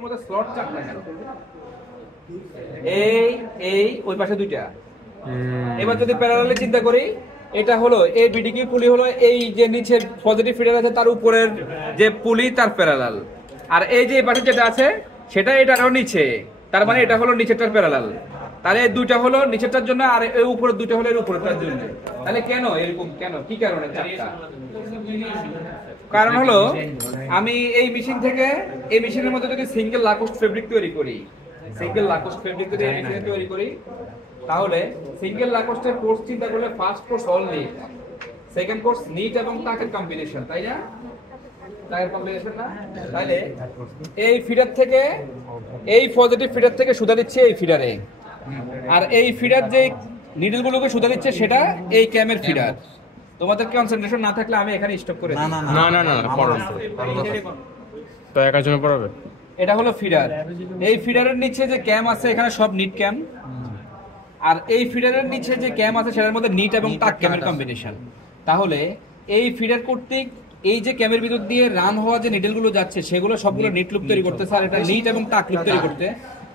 মেশিনের মধ্যে স্লট চারটা কেন? এই ওই পাশে দুইটা। এবার যদি প্যারালালে চিন্তা করি, এটা হলো এই বিডিকিউ পুলি হলো এই যে নিচের পজিটিভ ফিডার আছে তার উপরের যে পুলি তার প্যারালাল, আর এই যে পাশে যেটা আছে সেটা এটারও নিচে, তার মানে এটা হলো নিচেরটার প্যারালাল। তাহলে এই দুইটা হলো নিচেরটার জন্য আর এই উপরের দুইটা হলো এর উপরেরটার জন্য। তাহলে কেন এরকম, কেন কি কারণে চারটা? কারণ হলো আমি এই মেশিন থেকে এই মেশিনের মধ্যে যদি সিঙ্গেল লাকোস্ট ফেব্রিক তৈরি করি, সিঙ্গেল লাকোস্ট ফেব্রিক যদি এই মেশিনে তৈরি করি, তাহলে সিঙ্গেল লাকোস্টের কোর্স চিন্তা করলে first course all knit, second course knit এবং টাকের কম্বিনেশন, তাই না? টাকের কম্বিনেশন না? তাহলে এই ফিডার থেকে এই পজিটিভ ফিডার থেকে সুতা দিচ্ছে এই ফিডারে, আর এই ফিডার যে নিডলগুলোকে সুতা দিচ্ছে সেটা এই ক্যামের ফিডার। তোমাদের কনসেন্ট্রেশন না থাকলে আমি এখানে স্টপ করে দিই। না পড়ো তো একার জন্য পড়াবে। এটা হলো ফিডার, এই ফিডারের নিচে যে ক্যাম আছে এখানে সব নিট ক্যাম, আর এই ফিডারের নিচে যে ক্যাম আছে সেটার মধ্যে নিট এবং টাক ক্যামের কম্বিনেশন। তাহলে এই ফিডার কর্তৃক এই যে ক্যামের ভিতর দিয়ে রান হওয়া যে নিডলগুলো যাচ্ছে সেগুলো সবগুলো নিট লুপ তৈরি করতেছে, আর এটা নিট এবং টাক লুপ তৈরি করতে।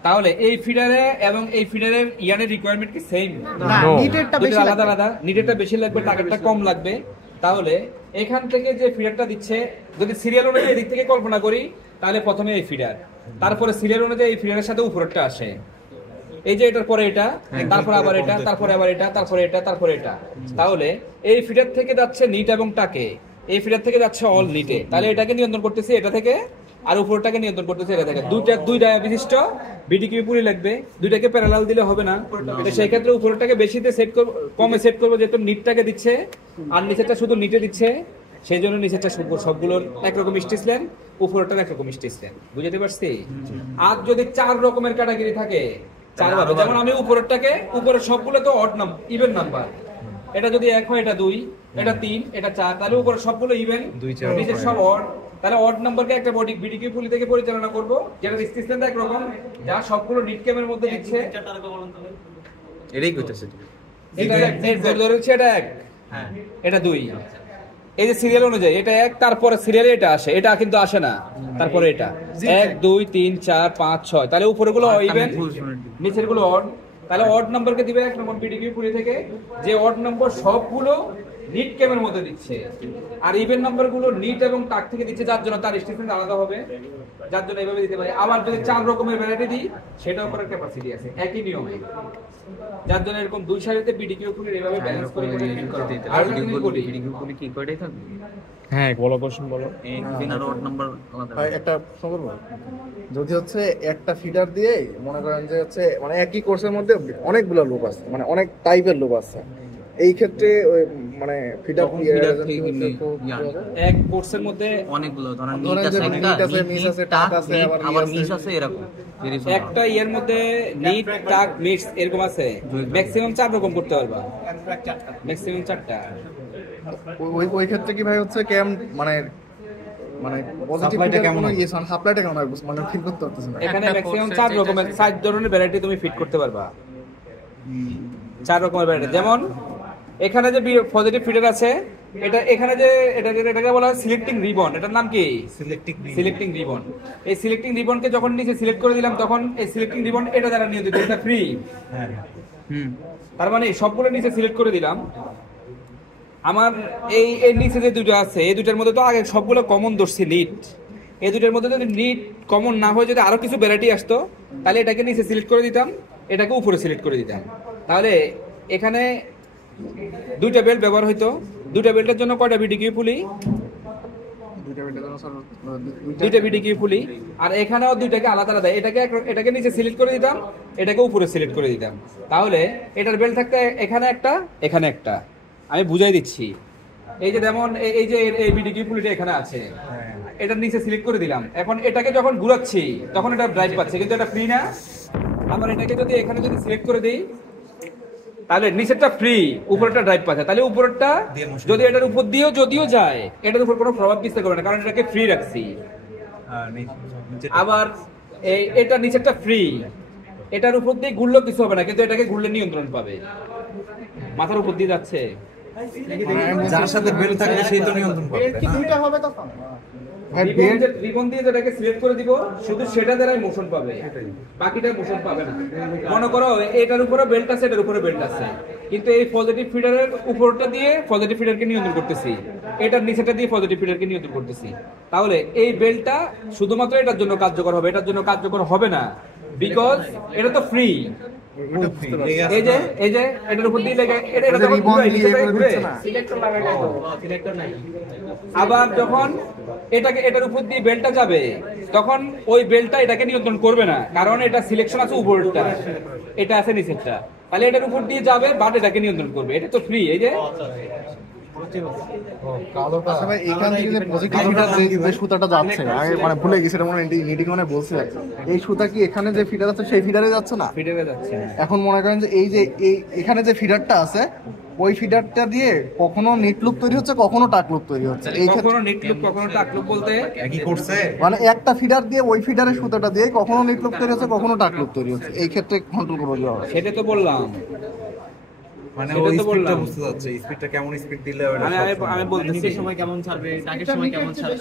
তাহলে এই ফিডারে এবং এই ফিডারের ইয়ানের রিকোয়ারমেন্ট কি সেম? না, নিটেরটা বেশি আলাদা আলাদা, নিটেরটা বেশি লাগবে, টাকেরটা কম লাগবে। তাহলে এখান থেকে যে ফিডারটা দিচ্ছে যদি সিরিয়াল অনুযায়ী এদিক থেকে কল্পনা করি, তাহলে প্রথমে এই ফিডার, তারপরে সিরিয়াল অনুযায়ী এই ফিডারের সাথে উপরেরটা আসে, এই যে এটার পরে এটা, তারপরে আবার এটা, তারপরে আবার এটা, তারপরে এটা, তারপরে এটা। তাহলে এই ফিডার থেকে যাচ্ছে নিট এবং টাকে, এই ফিডার থেকে যাচ্ছে অল নিটে। তাহলে এটাকে নিয়ন্ত্রণ করতেছি এটা থেকে, আর উপরটাকে নিয়ন্ত্রণ করতেছি এটা থেকে। দুইটা বিশিষ্ট বিডিকিউ পুলি লাগবে, দুইটাকে প্যারালাল দিলে হবে না। সেই ক্ষেত্রে উপরটাকে বেশিতে সেট করব, কমে সেট করবো, যেহেতু নিটটাকে দিচ্ছে আর নিচেরটা শুধু নিটে দিচ্ছে, সেই জন্য নিচেরটা সবগুলোর একরকম স্টিচ লেন্থ, উপরটার একরকম স্টিচ লেন্থ। বুঝতে পারছি? আর যদি 4 রকমের ক্যাটাগরি থাকে, 4 ভাবে, যেমন আমি উপরেরটাকে, উপরের সবগুলো তো অড নাম্বার, ইভেন নাম্বার, এটা যদি 1 হয় এটা 2, এটা 3, এটা 4, তাহলে উপরে সবগুলো ইভেন, নিচের সব অড। তাহলে অড নাম্বারকে একটা বডি বিডিকিউ পুলি থেকে পরিচালনা করব, যেটা স্টিচ লেন্থ একরকম, যা সবগুলো নিট ক্যামের মধ্যে দিচ্ছে। এটাই কইতেছে, এটা এক ধরে হচ্ছে, এটা 1, হ্যাঁ এটা 2। এই যে সিরিয়াল অনুযায়ী এটা 1, তারপরে সিরিয়ালে এটা আসে, এটা কিন্তু আসে না, তারপরে এটা 1 2 3 4 5 6, তাহলে উপরেগুলো ইভেন, নিচের গুলো অড। তাহলে অড নাম্বারকে দিবে 1 নম্বর বিডিকিউ পুলি থেকে, যে অড নম্বর সবগুলো নিট ক্যামের মধ্যে দিচ্ছে, আর ইভেন নাম্বার গুলো নিট এবং টাক থেকে দিচ্ছে, যার জন্য তার স্টেটমেন্ট আলাদা হবে, যার জন্য এইভাবে দিতে পারি। আবার যদি 4 রকমের ভ্যারাইটি দিই, সেটার উপরে ক্যাপাসিটি আছে একই নিয়মে, যার জন্য এরকম দুই সারিতে বিডিকিউ পুলি এইভাবে ব্যালেন্স করে ফিট করা হয়। আর বিডিকিউ পুলি কি কয়টাই থাকবে? হ্যাঁ বলো, কোশ্চেন বলো। এই ফিনার অড নাম্বার আলাদা। একটা প্রশ্ন করবো, যদি হচ্ছে একটা ফিডার দিয়ে মনে করেন যে হচ্ছে মানে একই কোর্সের মধ্যে অনেকগুলো লুপ আছে, মানে অনেক টাইপের লুপ আছে, এই ক্ষেত্রে ওই মানে ফিডার এক কোর্সের মধ্যে অনেকগুলো, ধরেন নিট আছে, মিস আছে, টাক আছে, আবার মিস আছে, এরকম একটা ইয়ের মধ্যে নিট টাক মিক্স এরকম আছে, ম্যাক্সিমাম 4 রকম করতে পারবা, ম্যাক্সিমাম 4টা। ওই ক্ষেত্রে কি ভাই হচ্ছে ক্যাম মানে পজিটিভ কেমন ইয়ে সাপ্লাইটা কেমন হয় মানে ফিল করতে পারতেছ না? এখানে ম্যাক্সিমাম 4 রকমের 4 ধরনের ভ্যারাইটি তুমি ফিট করতে পারবা, 4 রকমের ভ্যারাইটি। যেমন এখানে যে পজিটিভ ফিডার আছে, এটা এখানে যে এটাকে বলা হয় সিলেক্টিং রিবন, এটার নাম কি? Selecting ribbon. এই সিলেক্টিং রিবনকে যখন নিচে সিলেক্ট করে দিলাম, তখন এই সিলেক্টিং রিবন এটা দ্বারা নিয়ন্ত্রিত, এটা ফ্রি। তার মানে সবগুলো নিচে সিলেক্ট করে দিলাম। আমার এই নিচে যে দুটো আছে, এই দুটার মধ্যে তো আগে সবগুলো কমন ধরছি নিট, এই দুটার মধ্যে যদি নিট কমন না হয়, যদি আরো কিছু ভ্যারাইটি আসতো, তাহলে এটাকে নিচে সিলেক্ট করে দিতাম, এটাকে উপরে সিলেক্ট করে দিতাম। তাহলে এখানে 2টা বেল্ট ব্যবহার হইতো। 2টা বেল্টের জন্য কয়টা বিডিকিউ পুলি? 2টা বিডিকিউ পুলি। আর এখানেও 2টাকে আলাদা আলাদা, এটাকে নিচে সিলেক্ট করে দিতাম, এটাকে উপরে সিলেক্ট করে দিতাম। তাহলে এটার বেল্ট থাকতে এখানে একটা, এখানে একটা। আমি বুঝাই দিচ্ছি, এই যে যেমন এই যে এই বিডিকিউ পুলিটা এখানে আছে, এটার নিচে সিলেক্ট করে দিলাম, এখন এটাকে যখন ঘুরাচ্ছি তখন এটা ড্রাইভ পাচ্ছে, কিন্তু এটা ফ্রি না। আবার এটাকে যদি এখানে যদি সিলেক্ট করে দিই, তাহলে নিচেরটা ফ্রি, উপরেরটা ড্রাইভ পাচ্ছে। তাহলে উপরেরটা যদি এটার উপর দিয়েও যদিও যায়, এটার উপর কোনো প্রভাব বিস্তার করবে না, কারণ এটাকে ফ্রি রাখছি। আবার এটা নিচেরটা ফ্রি, এটার উপর দিয়ে ঘুরলেও কিছু হবে না, কিন্তু এটাকে ঘুরলে নিয়ন্ত্রণ পাবে, মাথার উপর দিয়ে যাচ্ছে। যার সাথে বেল্ট থাকবে সেই তো নিয়ন্ত্রণ করবে। রিবন দিয়ে যেটাকে সিলেক্ট করে দিব শুধু সেটা দ্বারাই মোশন পাবে, বাকিটা মোশন পাবে না। মনে করো এটার উপরে বেল্ট আছে, এটার উপরে বেল্ট আছে, কিন্তু এই পজিটিভ ফিডারের উপরটা দিয়ে পজিটিভ ফিডারকে নিয়ন্ত্রণ করতেছি, এটার নিচেটা দিয়ে পজিটিভ ফিডারকে নিয়ন্ত্রণ করতেছি। তাহলে এই বেল্টটা শুধুমাত্র এটার জন্য কার্যকর হবে, এটার জন্য কার্যকর হবে না, বিকজ এটা তো ফ্রি। এই যে এটার উপর দিয়ে লেগে এটা যখন ঘুরে নিচেটা ঘুরে আবার যখন এটার উপর দিয়ে বেল্টটা যাবে তখন ওই বেল্টটা এটাকে নিয়ন্ত্রণ করবে না, কারণ এটা সিলেকশন আছে উপরটা, এটা আছে নিচেরটা। তাহলে এটার উপর দিয়ে যাবে বাট এটাকে নিয়ন্ত্রণ করবে, এটা তো ফ্রি। এই যে আচ্ছা ভাই, এখান থেকে যে পজিটিভ ফিডার যে সুতাটা যাচ্ছে, আগে মানে ভুলে গেছি, এটা মনে হয় নিটিং মানে বলছে, এই সুতা কি এখানে যে ফিডার আছে সেই ফিডারে যাচ্ছে না? ফিডারে যাচ্ছে। এখন মনে করেন যে এই যে এখানে যে ফিডারটা আছে ওই ফিডারটা দিয়ে কখনো নেট লুপ তৈরি হচ্ছে, কখনো টাক লুপ তৈরি হচ্ছে। এই ক্ষেত্রে কখনো নেট লুপ কখনো টাক লুপ বলতে একই করছে, মানে একটা ফিডার দিয়ে ওই ফিডারের সুতাটা দিয়ে কখনো নেট লুপ তৈরি হচ্ছে, কখনো টাক লুপ তৈরি হচ্ছে। এই ক্ষেত্রে কন্ট্রোল করবো কিভাবে? সেটা তো বললাম, মানে সেটা ওই তো স্পিডটা বললাম। বুঝতে যাচ্ছে, স্পিডটা কেমন স্পিড দিলে আমি বলতেছি সময় কেমন ছাড়বে, টাকের সময় কেমন ছাড়বে।